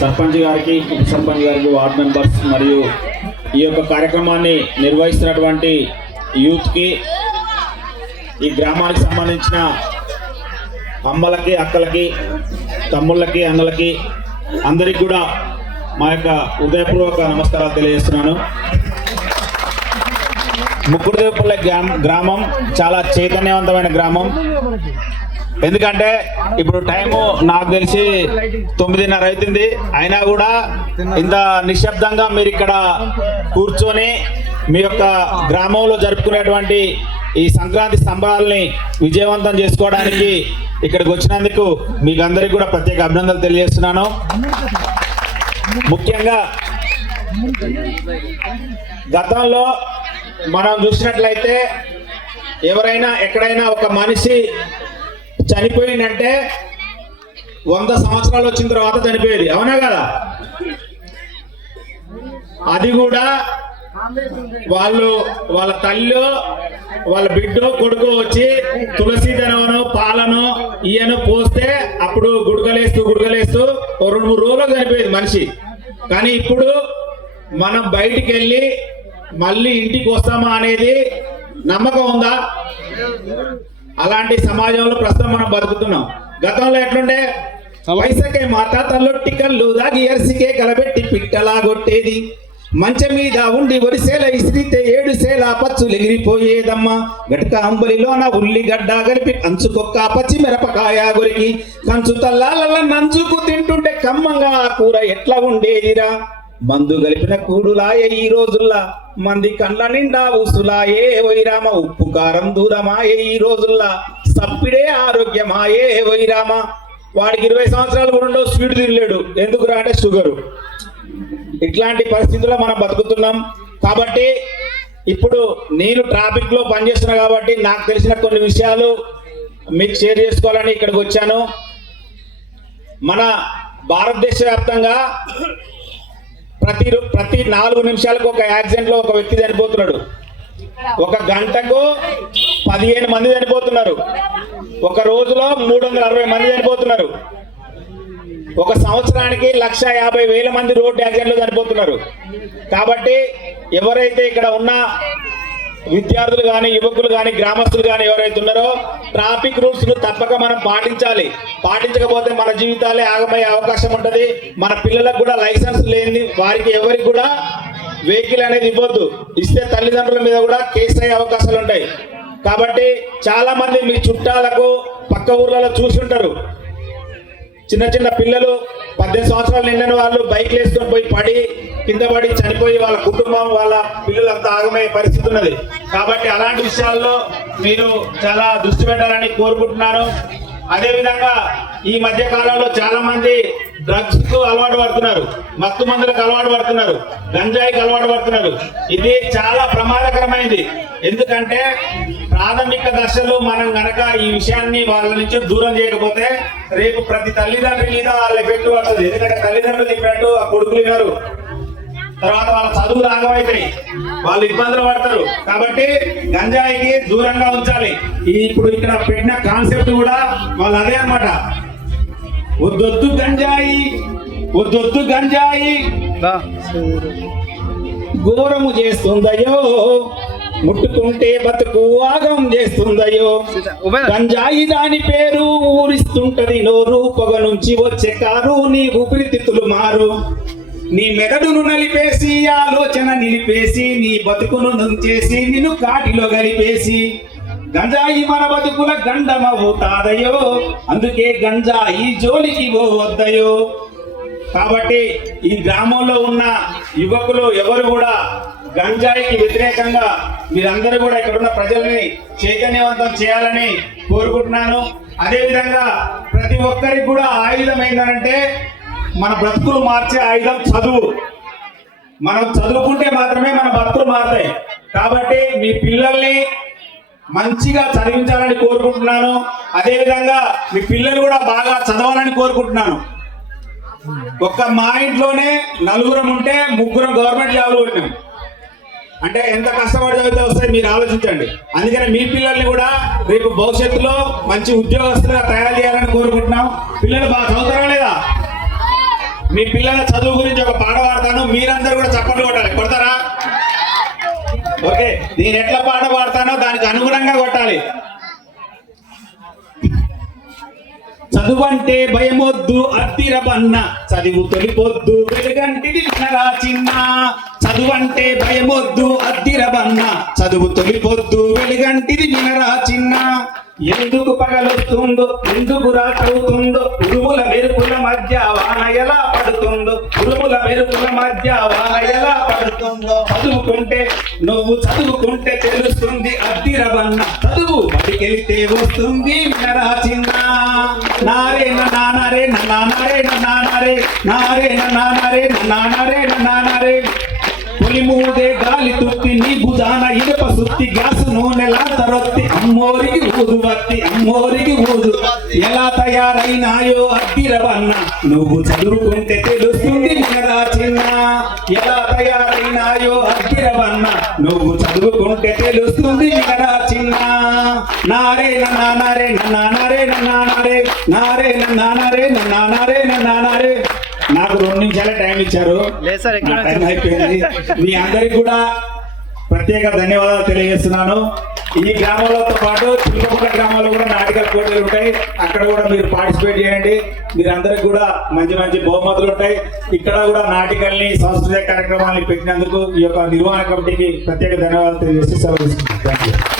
సర్పంచ్ గారికి, ఉప సర్పంచ్ గారికి, వార్డ్ మెంబర్స్ మరియు ఈ యొక్క కార్యక్రమాన్ని నిర్వహిస్తున్నటువంటి యూత్కి, ఈ గ్రామానికి సంబంధించిన అమ్మలకి, అక్కలకి, తమ్ముళ్ళకి, అన్నలకి అందరికి కూడా మా యొక్క హృదయపూర్వక నమస్కారాలు తెలియజేస్తున్నాను. ముక్కుడుదేవపల్లె గ్రామం చాలా చైతన్యవంతమైన గ్రామం. ఎందుకంటే ఇప్పుడు టైము నాకు తెలిసి 9:30 అవుతుంది. అయినా కూడా ఇంత నిశ్శబ్దంగా మీరు ఇక్కడ కూర్చొని మీ యొక్క గ్రామంలో జరుపుకునేటువంటి ఈ సంక్రాంతి సంబరాలని విజయవంతం చేసుకోవడానికి ఇక్కడికి వచ్చినందుకు మీకు అందరికీ కూడా ప్రత్యేక అభినందనలు తెలియజేస్తున్నాను. ముఖ్యంగా గతంలో మనం చూసినట్లయితే ఎవరైనా ఎక్కడైనా ఒక మనిషి చనిపోయిందంటే 100 సంవత్సరాలు వచ్చిన తర్వాత చనిపోయేది, అవునా కదా? అది కూడా వాళ్ళ తల్లి, వాళ్ళ బిడ్డో, కొడుకు వచ్చి తులసి దనవనో పాలను ఈయన పోస్తే అప్పుడు గుడగలేస్తూ 2-3 రోజులు చనిపోయేది మనిషి. కానీ ఇప్పుడు మనం బయటికి వెళ్ళి మళ్ళీ ఇంటికి వస్తామా అనేది నమ్మకం ఉందా? అలాంటి సమాజంలో ప్రస్తుతం మనం బతుకుతున్నాం. గతంలో ఎట్లుండే, పైసకే మాత తల్లొట్టి కళ్ళు దాగి ఎర్సికే కలబెట్టి పిట్టలా కొట్టేది, మంచం మీద ఉండి వరిసేల ఇసిరితే 7 సేల పచ్చులు ఎగిరిపోయేదమ్మా, గటక అంబలిలోన ఉల్లిగడ్డ కలిపి అంచుకొక్క పచ్చి మిరపకాయ గొరికి కంచు తల్లాల నంచుకు తింటుంటే కమ్మంగా ఆ కూర ఎట్లా ఉండేదిరా, మందు కలిపిన కూడులాయే ఈ రోజుల్లా, మంది కండ్ల నిండా ఊసులాయే వైరామ, ఉప్పు కారం దూరమాయే ఈ రోజుల్లా, సప్పిడే ఆరోగ్యమాయే వైరామ. వాడికి 20 సంవత్సరాలు కూడా ఉండవు, స్వీట్ తినలేడు. ఎందుకురా అంటే షుగరు. ఇట్లాంటి పరిస్థితుల్లో మనం బతుకుతున్నాం. కాబట్టి ఇప్పుడు నేను ట్రాఫిక్ లో పనిచేస్తున్నా కాబట్టి నాకు తెలిసిన కొన్ని విషయాలు మీకు షేర్ చేసుకోవాలని ఇక్కడికి వచ్చాను. మన భారతదేశ వ్యాప్తంగా ప్రతి 4 నిమిషాలకు ఒక యాక్సిడెంట్ లో ఒక వ్యక్తి చనిపోతున్నాడు. ఒక గంటకు 15 మంది చనిపోతున్నారు. ఒక రోజులో 360 మంది చనిపోతున్నారు. ఒక సంవత్సరానికి 1,50,000 మంది రోడ్డు యాక్సిడెంట్లో చనిపోతున్నారు. కాబట్టి ఎవరైతే ఇక్కడ ఉన్న విద్యార్థులు కానీ, యువకులు కానీ, గ్రామస్తులు కానీ ఎవరైతే ఉన్నారో ట్రాఫిక్ రూల్స్ ను తప్పక మనం పాటించాలి. పాటించకపోతే మన జీవితాలే ఆగమయ్యే అవకాశం ఉంటుంది. మన పిల్లలకు కూడా లైసెన్స్ లేని వారికి ఎవరికి కూడా వెహికల్ అనేది ఇవ్వద్దు. ఇస్తే తల్లిదండ్రుల మీద కూడా కేసు అయ్యే అవకాశాలు ఉంటాయి. కాబట్టి చాలా మంది మీ చుట్టాలకు పక్క ఊర్లలో చూసుంటారు, చిన్న పిల్లలు 18 సంవత్సరాలు నిండిన వాళ్ళు బైక్లు వేసుకొని పోయి పడి కింద పడి చనిపోయి వాళ్ళ కుటుంబం, వాళ్ళ పిల్లలంతా ఆగమయ్యే పరిస్థితి ఉన్నది. కాబట్టి అలాంటి విషయాల్లో మీరు చాలా దృష్టి పెట్టాలని కోరుకుంటున్నాను. అదేవిధంగా ఈ మధ్య కాలంలో చాలా మంది డ్రగ్స్ కు అలవాటు పడుతున్నారు, మత్తు మందులకు అలవాటు పడుతున్నారు, గంజాయికి అలవాటు పడుతున్నారు. ఇది చాలా ప్రమాదకరమైనది. ఎందుకంటే ప్రాథమిక దశలో మనం గనక ఈ విషయాన్ని వాళ్ళ నుంచి దూరం చేయకపోతే రేపు ప్రతి తల్లిదండ్రుల మీద వాళ్ళ ఎఫెక్ట్ పడుతుంది. ఎందుకంటే తల్లిదండ్రులు చెప్పినట్టు ఆ కొడుకులు గారు తర్వాత వాళ్ళ చదువులు ఆగమవుతాయి, వాళ్ళు ఇబ్బందులు పడతారు. కాబట్టి గంజాయికి దూరంగా ఉంచాలి. ఇప్పుడు ఇక్కడ పెట్టిన కాన్సెప్ట్ కూడా వాళ్ళు అదే అన్నమాట, వద్దొద్దు గంజాయి, వద్దొద్దు గంజాయి ఘోరము చేస్తుందయో, ముట్టుకుంటే బతుకు ఆగం చేస్తుందయో, గంజాయి దాని పేరు ఊరిస్తుంటది నోరు, పొగ నుంచి వచ్చే కారు నీ ఊపిరితిత్తులు మారు, నీ మెదడును నలిపేసి ఆలోచన నిలిపేసి నీ బతుకును నుంచేసి నిన్ను కాటిలో గలిపేసి, గంజాయి మన బతుకుల గండమవుతాదయో, అందుకే గంజాయి జోలికి పోవద్దయో. కాబట్టి ఈ గ్రామంలో ఉన్న యువకులు ఎవరు కూడా గంజాయికి వ్యతిరేకంగా మీరందరూ కూడా ఇక్కడ ఉన్న ప్రజల్ని చైతన్యవంతం చేయాలని కోరుకుంటున్నాను. అదేవిధంగా ప్రతి ఒక్కరికి కూడా ఆయుధం ఏంటంటే మన బ్రతుకులు మార్చే ఆయుధం చదువు. మనం చదువుకుంటే మాత్రమే మన బ్రతుకులు మారుతాయి. కాబట్టి మీ పిల్లల్ని మంచిగా చదివించాలని కోరుకుంటున్నాను. అదేవిధంగా మీ పిల్లలు కూడా బాగా చదవాలని కోరుకుంటున్నాను. మా ఇంట్లోనే 4 ఉంటే 3 గవర్నమెంట్ జాబ్లు కొట్టినాం అంటే ఎంత కష్టపడి చదివితే వస్తాయి మీరు ఆలోచించండి. అందుకని మీ పిల్లల్ని కూడా రేపు భవిష్యత్తులో మంచి ఉద్యోగస్తులుగా తయారు చేయాలని కోరుకుంటున్నాం. పిల్లలు బాగా చదువుతారా లేదా? మీ పిల్లల చదువు గురించి ఒక పాట పాడతాను, మీరందరూ కూడా చప్పట్లు కొట్టాలి. కొడతారా? ఓకే, నేను ఎట్లా పాట పాడతానో దానికి అనుగుణంగా కొట్టాలి. చదువంటే భయమొద్దు అద్దిరబన్న, చదువు తొలిపొద్దు వెలుగంటిది వినరా చిన్న. చదువంటే భయమొద్దు అద్దిరబన్న, చదువు తొలిపొద్దు వెలుగంటిది వినరా చిన్న. ఎందుకు పగలొస్తుందో ఎందుకు రాత్రవుతుందో, ఉరుముల మెరుపుల మధ్య వాన ఎలా పడుతుందో, ఉరుముల మెరుపుల మధ్య వాన ఎలా పడుతుందో. చదువుకుంటే నువ్వు చదువుకుంటే తెలుస్తుంది అద్దిరబన్న, చదువు బడికెళ్తే వస్తుంది వినరా చిన్న. నారే నారే నారే నారే నారే నారే నారే నారే. పులి మూదే గాలి తుత్తి నీ భుజాన ఇనుప సుత్తి, గ్యాసు నూనెలా తరొత్తి అమ్మోరికి ఊదు వత్తి అమ్మోరికి ఊదు. ఎలా తయారైనాయో అద్దిరబన్న, నువ్వు చదువుకుంటే తెలుస్తుంది వినరా చిన్న. ఎలా తయారైనాయో అద్దిరబన్న, నువ్వు చదువుకుంటే తెలుస్తుంది వినరా చిన్న. నారే నారే నారే నారే నారే నారే నారే నారే. నాకు 2 నిమిషాల టైం ఇచ్చారు, టైం అయిపోయింది. మీ అందరికి కూడా ప్రత్యేక ధన్యవాదాలు తెలియజేస్తున్నాను. ఈ గ్రామాలతో పాటు చుట్టుపక్కల గ్రామాల్లో కూడా నాటకాల పోటీలు ఉంటాయి, అక్కడ కూడా మీరు పార్టిసిపేట్ చేయండి. మీరందరికి కూడా మంచి మంచి బహుమతులు ఉంటాయి. ఇక్కడ కూడా నాటికల్ని సాంస్కృతిక కార్యక్రమాన్ని పెట్టినందుకు ఈ యొక్క నిర్వహణ కమిటీకి ప్రత్యేక ధన్యవాదాలు తెలియజేసి సెలవు తీసుకుంటున్నాను.